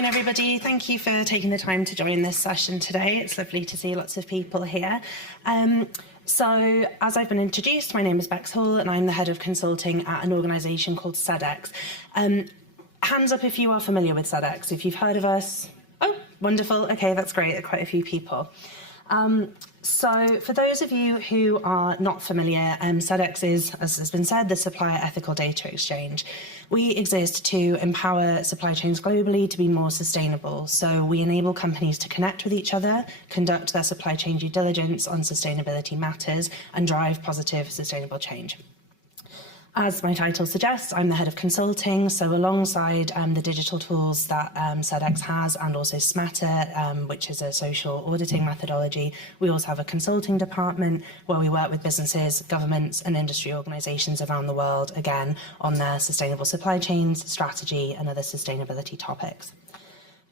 afternoon, everybody. Thank you for taking the time to join this session today. It's lovely to see lots of people here. So, as I've been introduced, my name is Bex Hall and I'm the head of consulting at an organisation called Sedex. Hands up if you are familiar with Sedex, if you've heard of us. Oh, wonderful. Okay, that's great. There are quite a few people. So for those of you who are not familiar, Sedex is, as has been said, the Supplier Ethical Data Exchange. We exist to empower supply chains globally to be more sustainable. So we enable companies to connect with each other, conduct their supply chain due diligence on sustainability matters, and drive positive sustainable change. As my title suggests, I'm the head of consulting, so alongside the digital tools that Sedex has and also SMATA, which is a social auditing methodology, we also have a consulting department where we work with businesses, governments and industry organisations around the world, again, on their sustainable supply chains, strategy and other sustainability topics.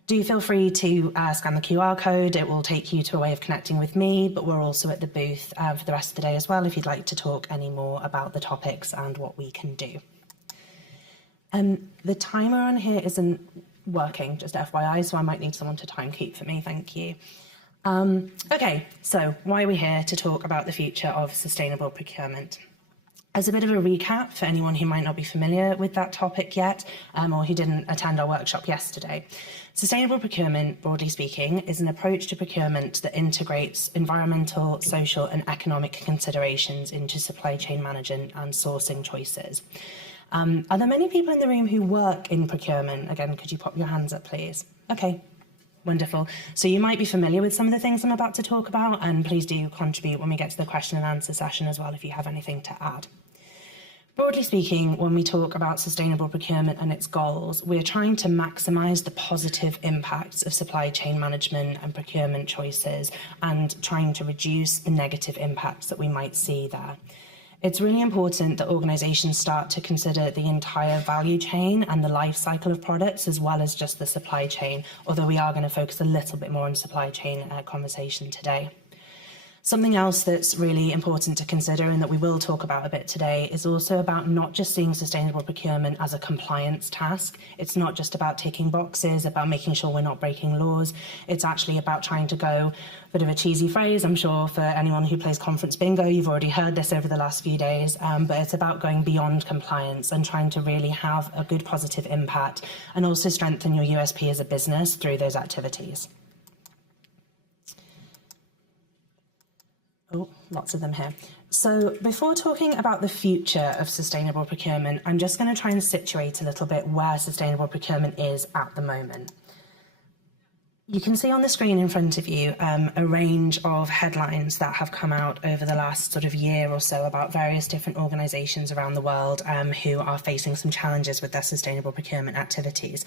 Do feel free to scan the QR code. It will take you to a way of connecting with me, but we're also at the booth for the rest of the day as well if you'd like to talk any more about the topics and what we can do. The timer on here isn't working, just FYI, so I might need someone to time keep for me, thank you. Okay, so why are we here to talk about the future of sustainable procurement? As a bit of a recap for anyone who might not be familiar with that topic yet, or who didn't attend our workshop yesterday, sustainable procurement, broadly speaking, is an approach to procurement that integrates environmental, social and economic considerations into supply chain management and sourcing choices. Are there many people in the room who work in procurement? Again, could you pop your hands up, please? Okay. Wonderful. So you might be familiar with some of the things I'm about to talk about, and please do contribute when we get to the question and answer session as well if you have anything to add. Broadly speaking, when we talk about sustainable procurement and its goals, we're trying to maximise the positive impacts of supply chain management and procurement choices and trying to reduce the negative impacts that we might see there. It's really important that organisations start to consider the entire value chain and the life cycle of products as well as just the supply chain, although we are going to focus a little bit more on supply chain conversation today. Something else that's really important to consider and that we will talk about a bit today is also about not just seeing sustainable procurement as a compliance task. It's not just about ticking boxes, about making sure we're not breaking laws. It's actually about trying to go, a bit of a cheesy phrase, I'm sure for anyone who plays conference bingo, you've already heard this over the last few days, but it's about going beyond compliance and trying to really have a good positive impact and also strengthen your USP as a business through those activities. Oh, lots of them here. So before talking about the future of sustainable procurement, I'm just going to try and situate a little bit where sustainable procurement is at the moment. You can see on the screen in front of you a range of headlines that have come out over the last sort of year or so about various different organisations around the world who are facing some challenges with their sustainable procurement activities.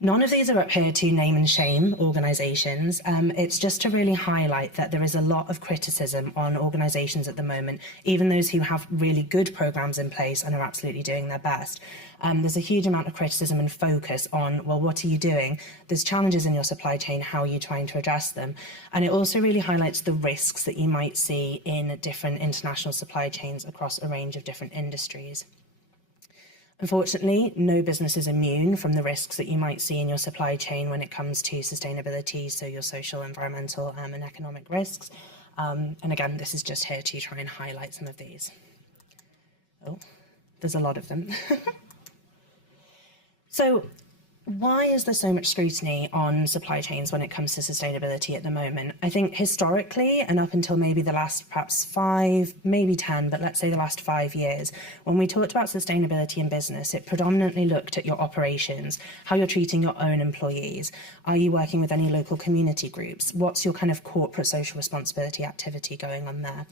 None of these are up here to name and shame organisations. It's just to really highlight that there is a lot of criticism on organisations at the moment, even those who have really good programmes in place and are absolutely doing their best. There's a huge amount of criticism and focus on, well, what are you doing? There's challenges in your supply chain, how are you trying to address them? And it also really highlights the risks that you might see in different international supply chains across a range of different industries. Unfortunately, no business is immune from the risks that you might see in your supply chain when it comes to sustainability, so your social, environmental and economic risks. And again, this is just here to try and highlight some of these. Oh, there's a lot of them. So why is there so much scrutiny on supply chains when it comes to sustainability at the moment? I think historically, and up until maybe the last perhaps 5, maybe 10, but let's say the last 5 years, when we talked about sustainability in business, it predominantly looked at your operations, how you're treating your own employees. Are you working with any local community groups? What's your kind of corporate social responsibility activity going on there?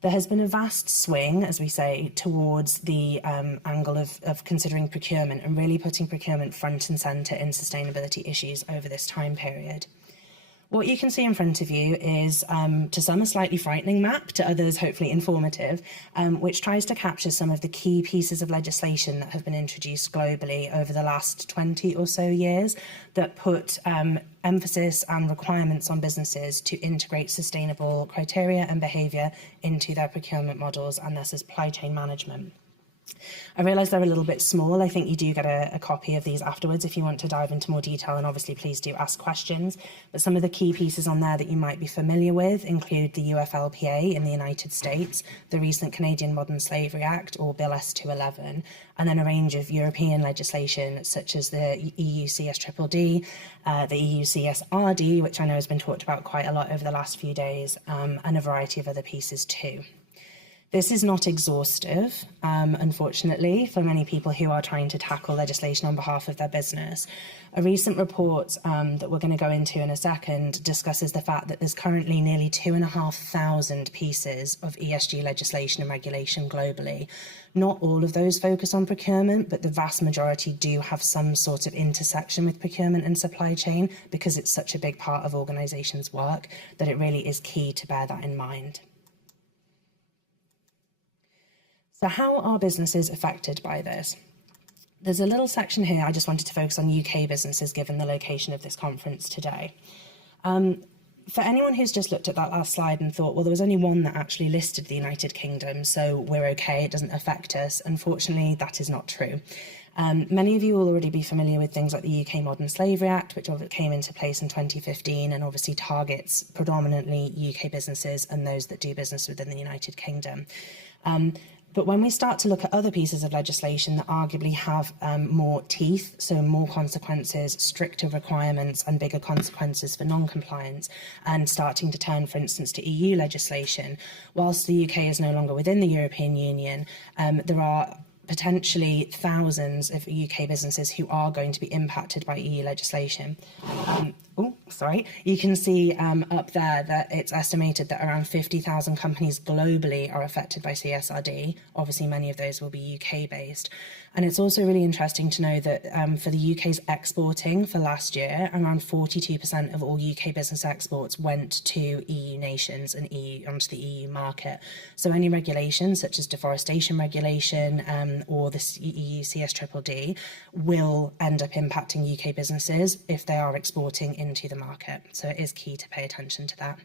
There has been a vast swing, as we say, towards the angle of considering procurement and really putting procurement front and centre in sustainability issues over this time period. What you can see in front of you is, to some, a slightly frightening map, to others hopefully informative, which tries to capture some of the key pieces of legislation that have been introduced globally over the last 20 or so years that put emphasis and requirements on businesses to integrate sustainable criteria and behaviour into their procurement models and their supply chain management. I realise they're a little bit small. I think you do get a copy of these afterwards if you want to dive into more detail, and obviously please do ask questions. But some of the key pieces on there that you might be familiar with include the UFLPA in the United States, the recent Canadian Modern Slavery Act, or Bill S211, and then a range of European legislation such as the EU CSDDD, the EU CSRD, which I know has been talked about quite a lot over the last few days, and a variety of other pieces too. This is not exhaustive, unfortunately, for many people who are trying to tackle legislation on behalf of their business. A recent report that we're going to go into in a second discusses the fact that there's currently nearly 2,500 pieces of ESG legislation and regulation globally. Not all of those focus on procurement, but the vast majority do have some sort of intersection with procurement and supply chain because it's such a big part of organisations' work that it really is key to bear that in mind. So how are businesses affected by this? There's a little section here I just wanted to focus on UK businesses given the location of this conference today. For anyone who's just looked at that last slide and thought, well, there was only one that actually listed the United Kingdom, so we're okay, it doesn't affect us. Unfortunately, that is not true. Many of you will already be familiar with things like the UK Modern Slavery Act, which came into place in 2015 and obviously targets predominantly UK businesses and those that do business within the United Kingdom. But when we start to look at other pieces of legislation that arguably have more teeth, so more consequences, stricter requirements and bigger consequences for non-compliance, and starting to turn, for instance, to EU legislation, whilst the UK is no longer within the European Union, there are potentially thousands of UK businesses who are going to be impacted by EU legislation. You can see up there that it's estimated that around 50,000 companies globally are affected by CSRD. Obviously, many of those will be UK based. And it's also really interesting to know that for the UK's exporting for last year, around 42% of all UK business exports went to EU nations and onto the EU market. So any regulations such as deforestation regulation or the EU CSDDD will end up impacting UK businesses if they are exporting into the market. So it is key to pay attention to that.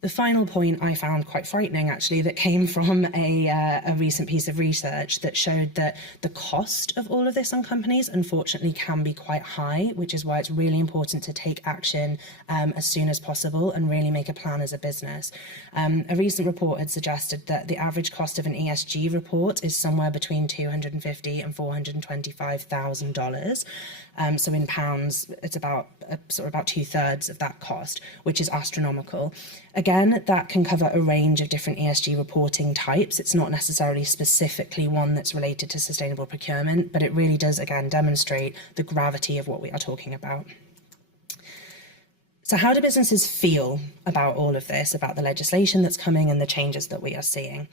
The final point I found quite frightening, actually, that came from a recent piece of research that showed that the cost of all of this on companies, unfortunately, can be quite high, which is why it's really important to take action as soon as possible and really make a plan as a business. A recent report had suggested that the average cost of an ESG report is somewhere between $250,000 and $425,000. So in pounds, it's about 2/3 of that cost, which is astronomical. Again, that can cover a range of different ESG reporting types. It's not necessarily specifically one that's related to sustainable procurement, but it really does, again, demonstrate the gravity of what we are talking about. So how do businesses feel about all of this, about the legislation that's coming and the changes that we are seeing?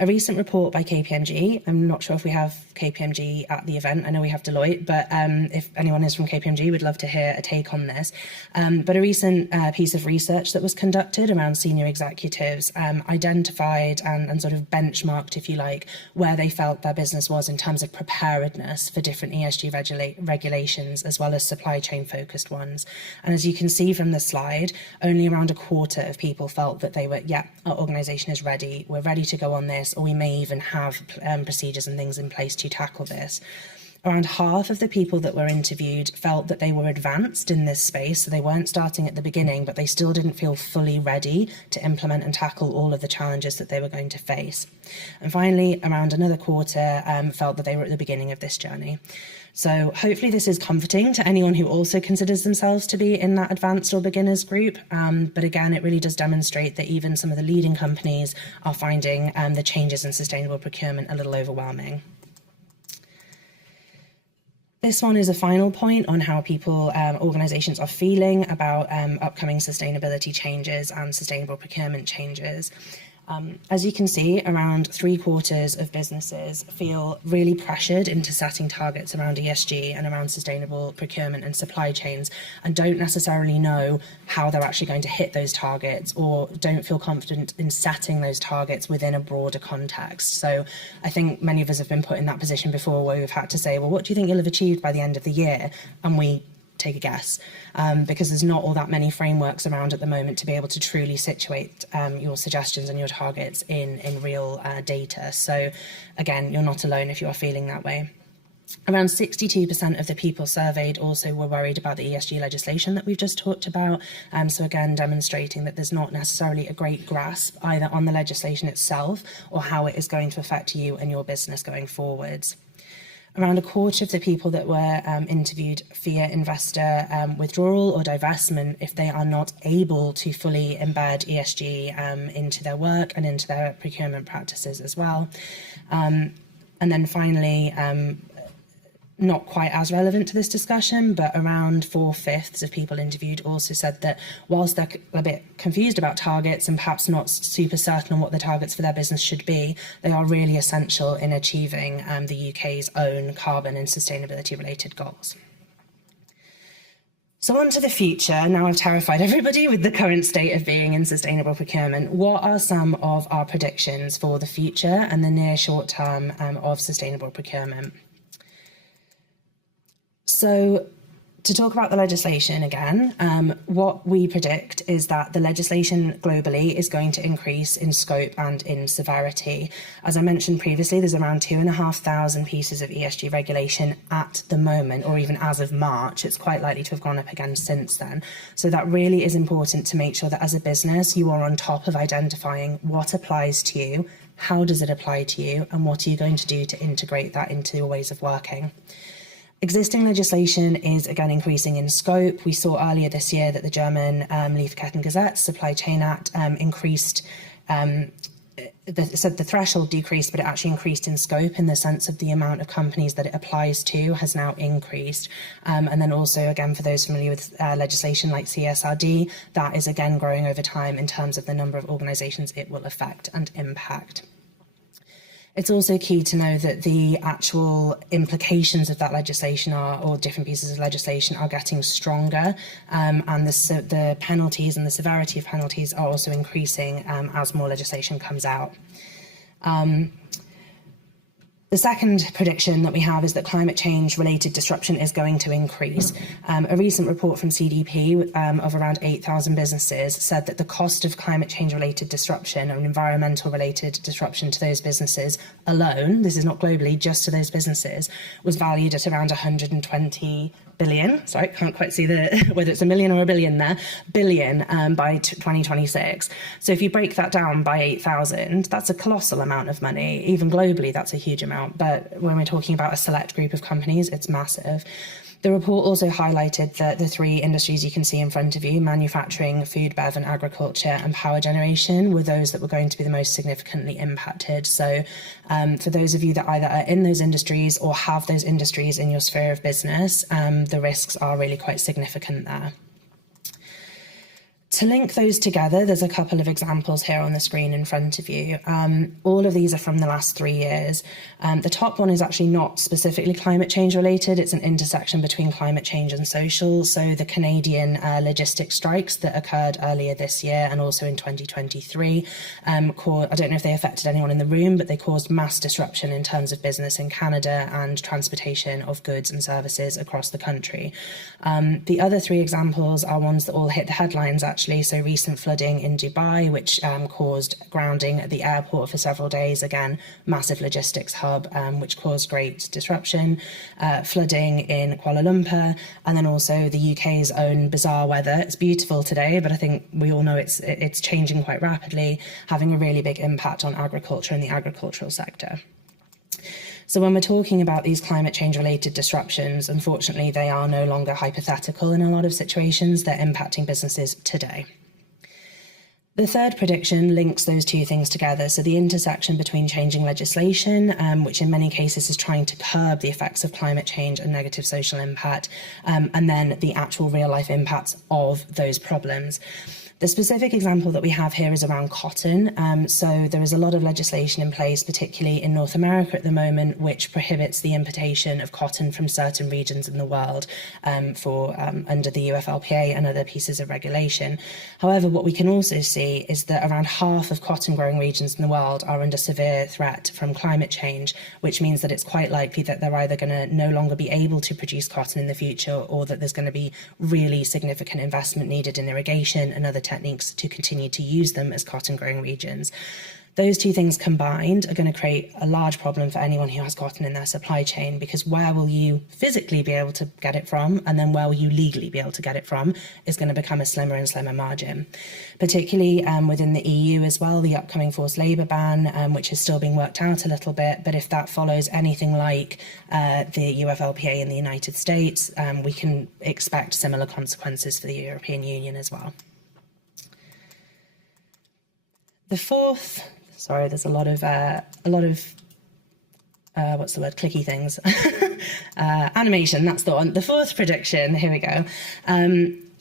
A recent report by KPMG, I'm not sure if we have KPMG at the event, I know we have Deloitte, but if anyone is from KPMG, we'd love to hear a take on this. But a recent piece of research that was conducted around senior executives identified and sort of benchmarked, if you like, where they felt their business was in terms of preparedness for different ESG regulations, as well as supply chain focused ones. And as you can see from the slide, only around a quarter of people felt that they were, our organisation is ready, we're ready to go on this, or we may even have procedures and things in place to tackle this. Around half of the people that were interviewed felt that they were advanced in this space, so they weren't starting at the beginning, but they still didn't feel fully ready to implement and tackle all of the challenges that they were going to face. And finally, around another quarter felt that they were at the beginning of this journey. So hopefully this is comforting to anyone who also considers themselves to be in that advanced or beginners group. But again, it really does demonstrate that even some of the leading companies are finding the changes in sustainable procurement a little overwhelming. This one is a final point on how people, organisations are feeling about upcoming sustainability changes and sustainable procurement changes. As you can see, around 3/4 of businesses feel really pressured into setting targets around ESG and around sustainable procurement and supply chains, and don't necessarily know how they're actually going to hit those targets, or don't feel confident in setting those targets within a broader context. So I think many of us have been put in that position before where we've had to say, well, what do you think you'll have achieved by the end of the year? And we take a guess, because there's not all that many frameworks around at the moment to be able to truly situate your suggestions and your targets in real data. So again, you're not alone if you are feeling that way. Around 62% of the people surveyed also were worried about the ESG legislation that we've just talked about. So again, demonstrating that there's not necessarily a great grasp either on the legislation itself or how it is going to affect you and your business going forwards. Around a quarter of the people that were interviewed fear investor withdrawal or divestment if they are not able to fully embed ESG into their work and into their procurement practices as well. And then finally, not quite as relevant to this discussion, but around 4/5 of people interviewed also said that whilst they're a bit confused about targets and perhaps not super certain on what the targets for their business should be, they are really essential in achieving the UK's own carbon and sustainability related goals. So on to the future. Now I've terrified everybody with the current state of being in sustainable procurement. What are some of our predictions for the future and the near short term of sustainable procurement? So to talk about the legislation again, what we predict is that the legislation globally is going to increase in scope and in severity. As I mentioned previously, there's around 2,500 pieces of ESG regulation at the moment, or even as of March. It's quite likely to have gone up again since then. So that really is important to make sure that as a business, you are on top of identifying what applies to you, how does it apply to you, and what are you going to do to integrate that into your ways of working. Existing legislation is again increasing in scope. We saw earlier this year that the German Lieferkettengesetz Supply Chain Act increased, the threshold decreased, but it actually increased in scope in the sense of the amount of companies that it applies to has now increased. And then also, again, for those familiar with legislation like CSRD, that is again growing over time in terms of the number of organisations it will affect and impact. It's also key to know that the actual implications of that legislation or different pieces of legislation are getting stronger, and the penalties and the severity of penalties are also increasing as more legislation comes out. The second prediction that we have is that climate change related disruption is going to increase. A recent report from CDP of around 8,000 businesses said that the cost of climate change related disruption and environmental related disruption to those businesses alone, this is not globally, just to those businesses, was valued at around 120 billion, sorry, can't quite see whether it's a million or a billion there, billion by 2026. So if you break that down by 8,000, that's a colossal amount of money. Even globally, that's a huge amount. But when we're talking about a select group of companies, it's massive. The report also highlighted that the three industries you can see in front of you, manufacturing, food, bev and agriculture and power generation, were those that were going to be the most significantly impacted. So for those of you that either are in those industries or have those industries in your sphere of business, the risks are really quite significant there. To link those together, there's a couple of examples here on the screen in front of you. All of these are from the last 3 years. The top one is actually not specifically climate change related. It's an intersection between climate change and social. So the Canadian logistics strikes that occurred earlier this year and also in 2023, I don't know if they affected anyone in the room, but they caused mass disruption in terms of business in Canada and transportation of goods and services across the country. The other three examples are ones that all hit the headlines actually. So recent flooding in Dubai, which caused grounding at the airport for several days. Again, massive logistics hub, which caused great disruption. Flooding in Kuala Lumpur, and then also the UK's own bizarre weather. It's beautiful today, but I think we all know it's changing quite rapidly, having a really big impact on agriculture and the agricultural sector. So when we're talking about these climate change related disruptions, unfortunately, they are no longer hypothetical in a lot of situations. They're impacting businesses today. The third prediction links those two things together. So the intersection between changing legislation, which in many cases is trying to curb the effects of climate change and negative social impact, and then the actual real life impacts of those problems. The specific example that we have here is around cotton. So there is a lot of legislation in place, particularly in North America at the moment, which prohibits the importation of cotton from certain regions in the world under the UFLPA and other pieces of regulation. However, what we can also see see is that around half of cotton growing regions in the world are under severe threat from climate change, which means that it's quite likely that they're either going to no longer be able to produce cotton in the future, or that there's going to be really significant investment needed in irrigation and other techniques to continue to use them as cotton growing regions. Those two things combined are going to create a large problem for anyone who has cotton in their supply chain, because where will you physically be able to get it from, and then where will you legally be able to get it from, is going to become a slimmer and slimmer margin. Particularly within the EU as well, the upcoming forced labour ban, which is still being worked out a little bit, but if that follows anything like the UFLPA in the United States, we can expect similar consequences for the European Union as well. The fourth, sorry, there's a lot of what's the word, clicky things. Animation, that's the one. The fourth prediction, here we go.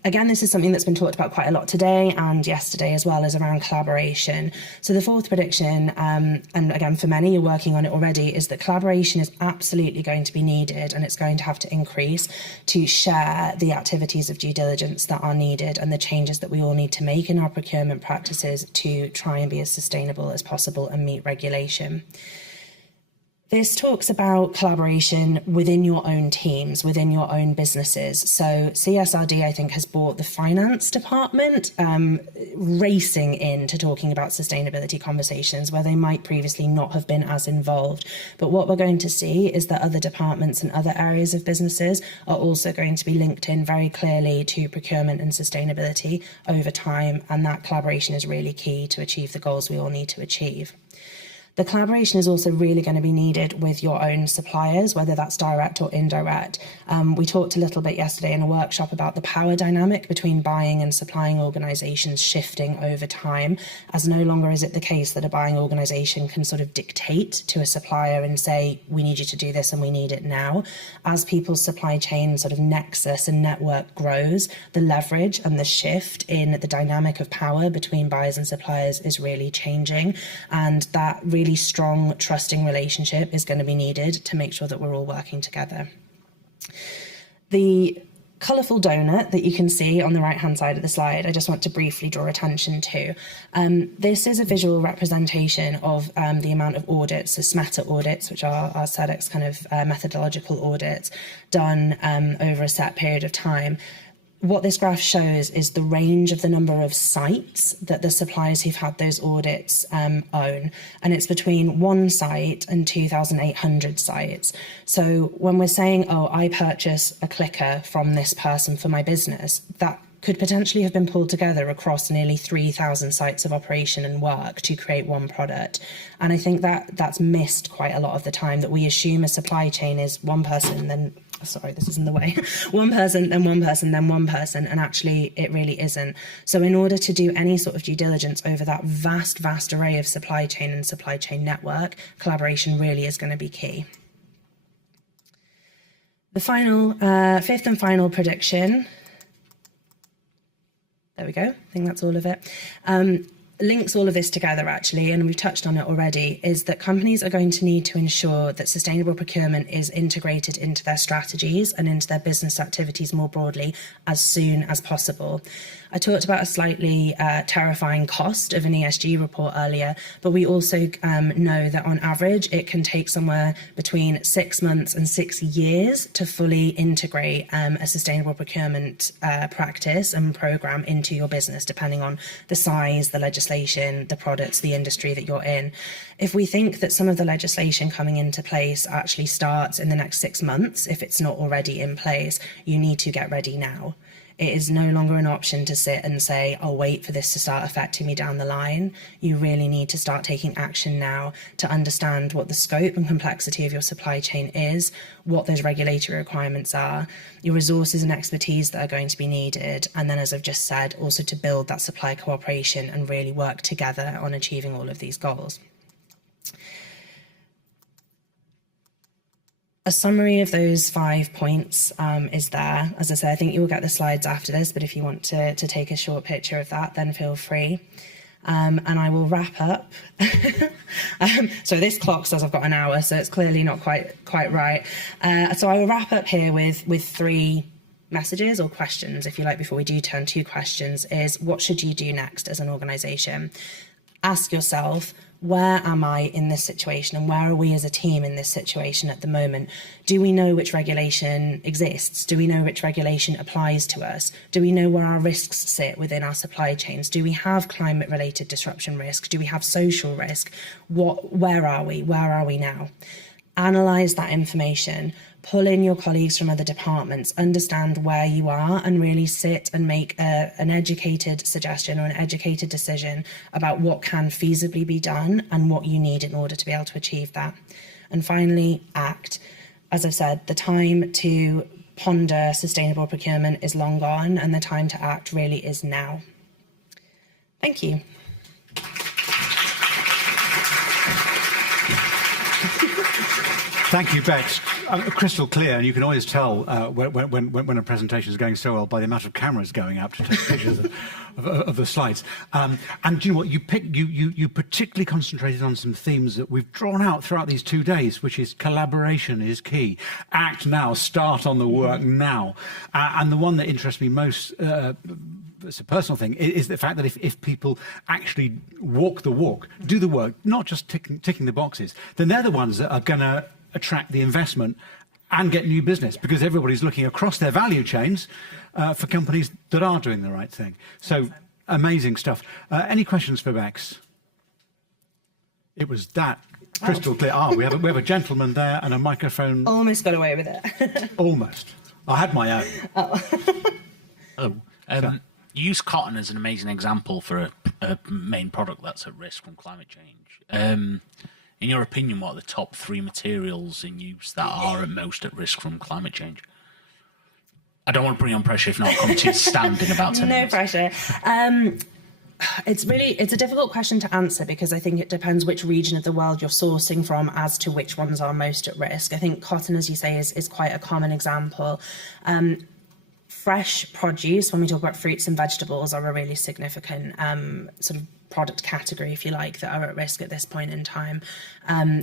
Again, this is something that's been talked about quite a lot today and yesterday as well, is around collaboration. So the fourth prediction, and again, for many, you're working on it already, is that collaboration is absolutely going to be needed, and it's going to have to increase to share the activities of due diligence that are needed and the changes that we all need to make in our procurement practices to try and be as sustainable as possible and meet regulation. This talks about collaboration within your own teams, within your own businesses. So CSRD, I think, has brought the finance department racing into talking about sustainability conversations where they might previously not have been as involved. But what we're going to see is that other departments and other areas of businesses are also going to be linked in very clearly to procurement and sustainability over time. And that collaboration is really key to achieve the goals we all need to achieve. The collaboration is also really going to be needed with your own suppliers, whether that's direct or indirect. We talked a little bit yesterday in a workshop about the power dynamic between buying and supplying organisations shifting over time, as no longer is it the case that a buying organisation can sort of dictate to a supplier and say, we need you to do this and we need it now. As people's supply chain sort of nexus and network grows, the leverage and the shift in the dynamic of power between buyers and suppliers is really changing, and that really strong, trusting relationship is going to be needed to make sure that we're all working together. The colourful donut that you can see on the right-hand side of the slide, I just want to briefly draw attention to. This is a visual representation of the amount of audits, so SMETA audits, which are our Sedex kind of methodological audits, done over a set period of time. What this graph shows is the range of the number of sites that the suppliers who've had those audits own. And it's between 1 site and 2,800 sites. So when we're saying, oh, I purchase a clicker from this person for my business, that could potentially have been pulled together across nearly 3,000 sites of operation and work to create one product. And I think that that's missed quite a lot of the time, that we assume a supply chain is one person, then sorry, this is in the way, one person, then one person, then one person, and actually it really isn't. So in order to do any sort of due diligence over that vast array of supply chain and supply chain network, collaboration really is going to be key. The final, fifth and final prediction, there we go, I think that's all of it, links all of this together actually, and we've touched on it already, is that companies are going to need to ensure that sustainable procurement is integrated into their strategies and into their business activities more broadly as soon as possible. I talked about a slightly terrifying cost of an ESG report earlier, but we also know that on average it can take somewhere between 6 months and 6 years to fully integrate a sustainable procurement practice and program into your business, depending on the size, the legislation, the products, the industry that you're in. If we think that some of the legislation coming into place actually starts in the next 6 months, if it's not already in place, you need to get ready now. It is no longer an option to sit and say, I'll wait for this to start affecting me down the line. You really need to start taking action now to understand what the scope and complexity of your supply chain is, what those regulatory requirements are, your resources and expertise that are going to be needed, and then, as I've just said, also to build that supply cooperation and really work together on achieving all of these goals. A summary of those 5 points is there. As I say, I think you will get the slides after this, but if you want to take a short picture of that, then feel free. And I will wrap up. So this clock says I've got an hour, so it's clearly not quite right. So I will wrap up here with three messages or questions, if you like, before we do turn to questions, is what should you do next as an organisation? Ask yourself, where am I in this situation, and where are we as a team in this situation at the moment? Do we know which regulation exists? Do we know which regulation applies to us? Do we know where our risks sit within our supply chains? Do we have climate related disruption risk? Do we have social risk? Where are we? Where are we now? Analyse that information, pull in your colleagues from other departments, understand where you are, and really sit and make an educated suggestion or an educated decision about what can feasibly be done and what you need in order to be able to achieve that. And finally, act. As I've said, the time to ponder sustainable procurement is long gone, and the time to act really is now. Thank you. Thank you, Bex. Crystal clear, and you can always tell when a presentation is going so well by the amount of cameras going up to take pictures of the slides. And do you know what? You particularly concentrated on some themes that we've drawn out throughout these 2 days, which is collaboration is key. Act now, start on the work now. And the one that interests me most, it's a personal thing, is the fact that if people actually walk the walk, do the work, not just ticking the boxes, then they're the ones that are going to attract the investment and get new business, because everybody's looking across their value chains for companies that are doing the right thing. So amazing stuff. Any questions for Bex? It was that crystal clear. We have a gentleman there and a microphone. Almost got away with it. Almost. I had my own. You use cotton as an amazing example for a main product that's at risk from climate change. In your opinion, what are the top 3 materials in use that are most at risk from climate change? I don't want to put you on pressure if not come to stand in about 10 minutes. No pressure. It's a difficult question to answer, because I think it depends which region of the world you're sourcing from as to which ones are most at risk. I think cotton, as you say, is quite a common example. Fresh produce, when we talk about fruits and vegetables, are a really significant sort of product category, if you like, that are at risk at this point in time,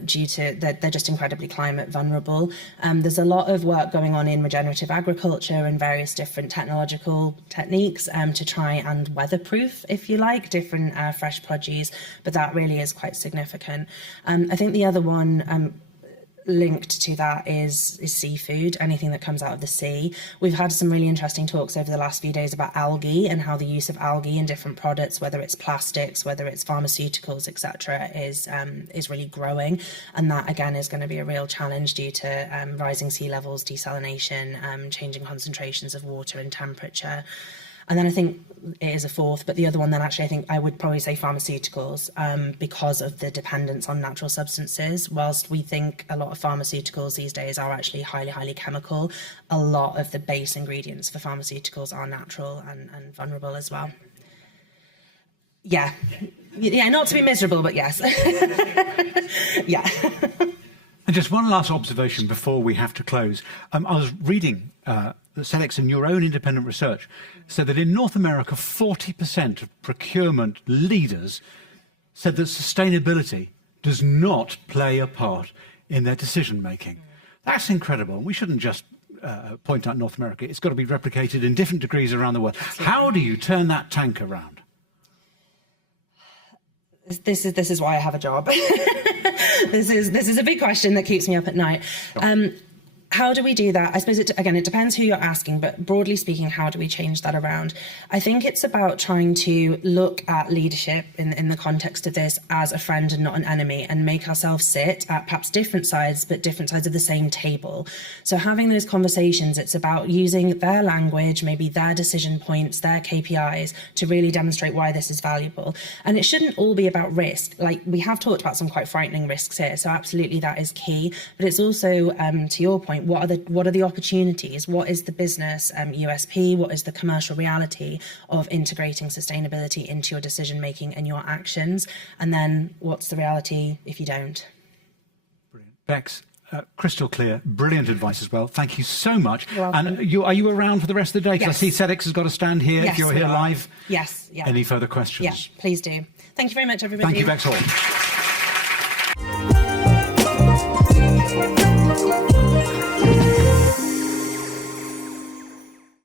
due to they're just incredibly climate vulnerable. There's a lot of work going on in regenerative agriculture and various different technological techniques to try and weatherproof, if you like, different fresh produce, but that really is quite significant. I think the other one linked to that is seafood, anything that comes out of the sea. We've had some really interesting talks over the last few days about algae and how the use of algae in different products, whether it's plastics, whether it's pharmaceuticals, etc., is really growing, and that again is going to be a real challenge due to rising sea levels, desalination, changing concentrations of water and temperature. And then I think it is a fourth, but the other one then actually I think I would probably say pharmaceuticals, because of the dependence on natural substances. Whilst we think a lot of pharmaceuticals these days are actually highly, highly chemical, a lot of the base ingredients for pharmaceuticals are natural and vulnerable as well. Yeah, not to be miserable, but yes. Yeah. And just one last observation before we have to close. I was reading that Sedex and your own independent research said that in North America, 40% of procurement leaders said that sustainability does not play a part in their decision making. That's incredible. We shouldn't just point out North America. It's got to be replicated in different degrees around the world. Absolutely. How do you turn that tank around? This is why I have a job. This is a big question that keeps me up at night. How do we do that? I suppose it depends who you're asking, but broadly speaking, how do we change that around? I think it's about trying to look at leadership in the context of this as a friend and not an enemy, and make ourselves sit at perhaps different sides, but different sides of the same table. So having those conversations, it's about using their language, maybe their decision points, their KPIs, to really demonstrate why this is valuable. And it shouldn't all be about risk. Like, we have talked about some quite frightening risks here, so absolutely that is key. But it's also, to your point, what are the opportunities? What is the business USP? What is the commercial reality of integrating sustainability into your decision making and your actions? And then what's the reality if you don't? Brilliant. Bex, crystal clear, brilliant advice as well. Thank you so much. You're welcome. And are you around for the rest of the day? Because Yes. I see Sedex has got a stand here. Yes, if you're here live. Yes. Yeah. Any further questions? Yeah. Please do. Thank you very much, everybody. Thank you, Bex Hall.